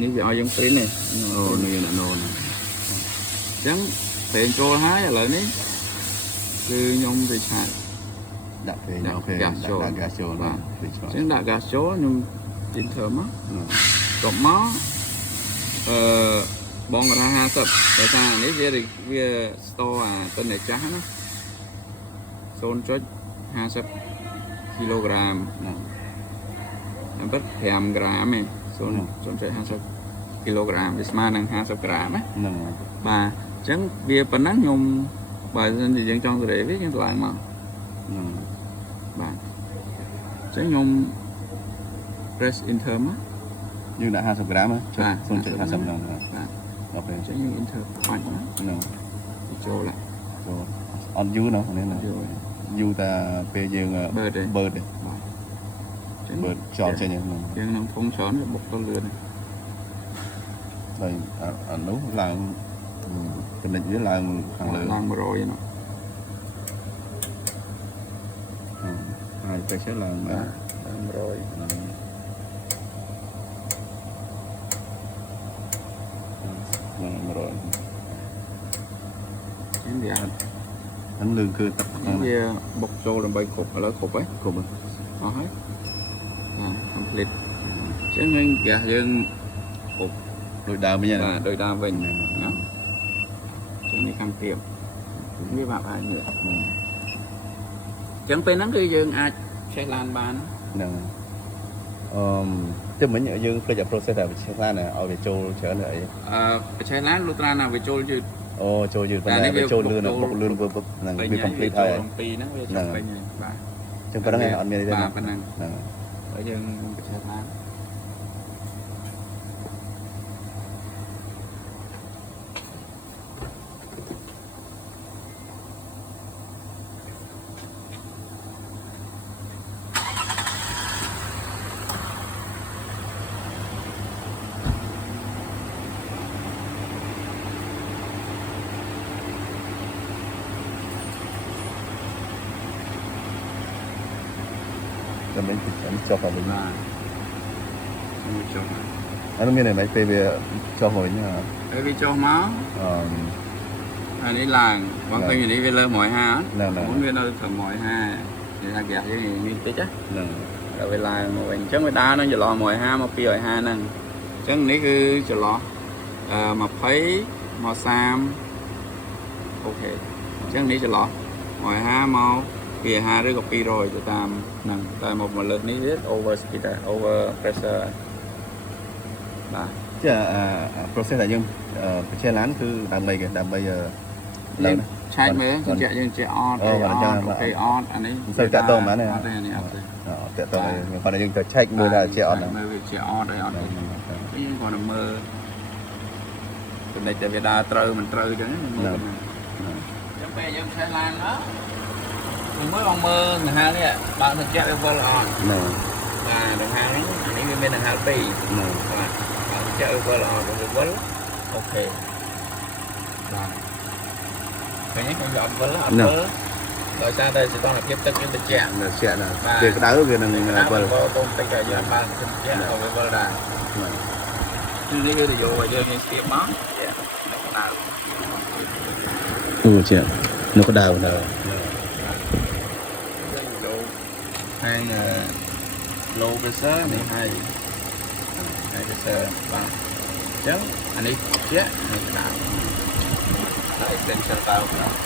នេះវាឲ្យយើងព្រីននេះអូនេះណូនអញ្ចឹងពេលចូលហើយឥឡូវនេះគឺខ្ញុំវាឆាតដាក់ពេលអូខេដាក់ហ្គាសចូលបាទអញ្ចឹងដាក់ហ្គាសចូលខ្ញុំទីនធ្វើមកគ្រប់មកបងគាត់ថា50តែថានេះវាស្តអាទិន្នចាស់ណា0.50 គីឡូក្រាមតាមពិត5ក្រាមឯង0.50 គីឡូក្រាមវាស្មើនឹង50ក្រាមណាហ្នឹងបាទអញ្ចឹងវាប៉ុណ្ណឹងខ្ញុំបើមិនជាយើងចង់សេរីវាយើងឡើងមកហ្នឹងបាទអញ្ចឹងខ្ញុំ press enter មកយើងដាក់50ក្រាមណា0.50ហ្នឹងបាទដល់ពេលអញ្ចឹងយើង enter បាច់មកហ្នឹងចូលឡាចូលអត់យូរណានេះណាយូរតែពេលយើងបើទេបើចោលចេញហ្នឹងយើងនឹងធំច្រើនបុកទៅលឿនហើយអានោះឡើងចំណិចវាឡើងខាងលើឡើង100ហ្នឹងហើយតែចេះឡើង100ចឹងវាហ្នឹងលឿនគឺទឹកវាបុកចូលដើម្បីគ្រប់ឥឡូវគ្រប់ហើយគ្រប់អស់ហើយcomplete ចឹងវិញហ្គាសយើងគ្រប់ដូចដើមវិញបាទដូចដើមវិញណាចឹងនេះកម្មភាពវាបាក់ហើយnữaចឹងពេលហ្នឹងគឺយើងអាចឆេះឡានបានហ្នឹងជិះមិញយើងភ្លេច process តែឆេះឡានឲ្យវាចូលច្រើនអីឆេះឡានលុះត្រាណាវាចូលយឺតអូចូលយឺតប៉ុន្តែវាចូលលឿនបុកលឿនហ្នឹងវា complete ហើយពីហ្នឹងវាចូលពេញហើយបាទចឹងប៉ុណ្្នឹងអត់មានអីទេបាទប៉ុណ្្នឹងហ្នឹងហើយយើងឆេះឡានតែមិនចុះទៅវិញបាទចុះអានោះមានអីមិនពេលវាចុះវិញពេលវាចុះមកអានេះឡើងបងឃើញនេះវាលើ150មុនវានៅត្រឹម150និយាយថាហ្គាសយើងមានតិចហ្នឹងដល់វាឡើងមកវិញអញ្ចឹងវាដើរនឹងចន្លោះ150មក250ហ្នឹងអញ្ចឹងនេះគឺចន្លោះ20មក30អូខេអញ្ចឹងនេះចន្លោះ150មក250ឬក៏200ទៅតាមហ្នឹងតែមកលើកនេះទៀត over speed over pressure បាទចា process ដែលយើងបញ្ជាឡានគឺដើម្បីឡើងឆែកមើលយើងជាអត់អូខេអត់អានេះមិនសូវតាក់ទងបានទេអត់ទេអានេះអត់ទេតាក់ទងខ្ញុំគាត់យើងទៅឆែកមើលថាជាអត់មើលវាជាអត់ហើយអត់ទេយើងគាត់ទៅមើលចំណុចតែវាដើរត្រូវមិនត្រូវអញ្ចឹងមើលចាំពេលយើងឆែកឡានមកបងមើលដង្ហើមនេះបើទៅជែកវាវល់អត់បាទដង្ហើមនេះអានេះវាមានដង្ហើម2បាទបើជែកវាវល់អត់វាវល់អូខេបាទឃើញទេខ្ញុំអត់វល់អត់វល់ដោយសារតែសីតុណ្ហភាពទឹកវាត្រជាក់ណាវាក្តៅវានឹងវល់តូនតិចក៏យើងបានត្រជាក់ក៏វាវល់ដែរគឺនេះវាយកឲ្យយើងស្ទាបមកក្តៅអូជានៅក្តៅហើយlow pressure នេះហើយ pressure បាទអញ្ចឹងអានេះជានេះក្តៅហើយ extension តើ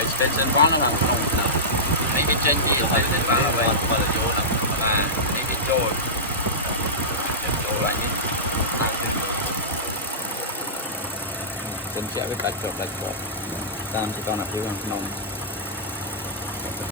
extension បានហ្នឹងនេះវាចេញពីហើយទៅបានហើយបើចូលដល់នេះវាចូលឡើងនេះតាមទៅគុំជាវាដាច់ជាប់តាមសីតុណ្ហភាពក្នុង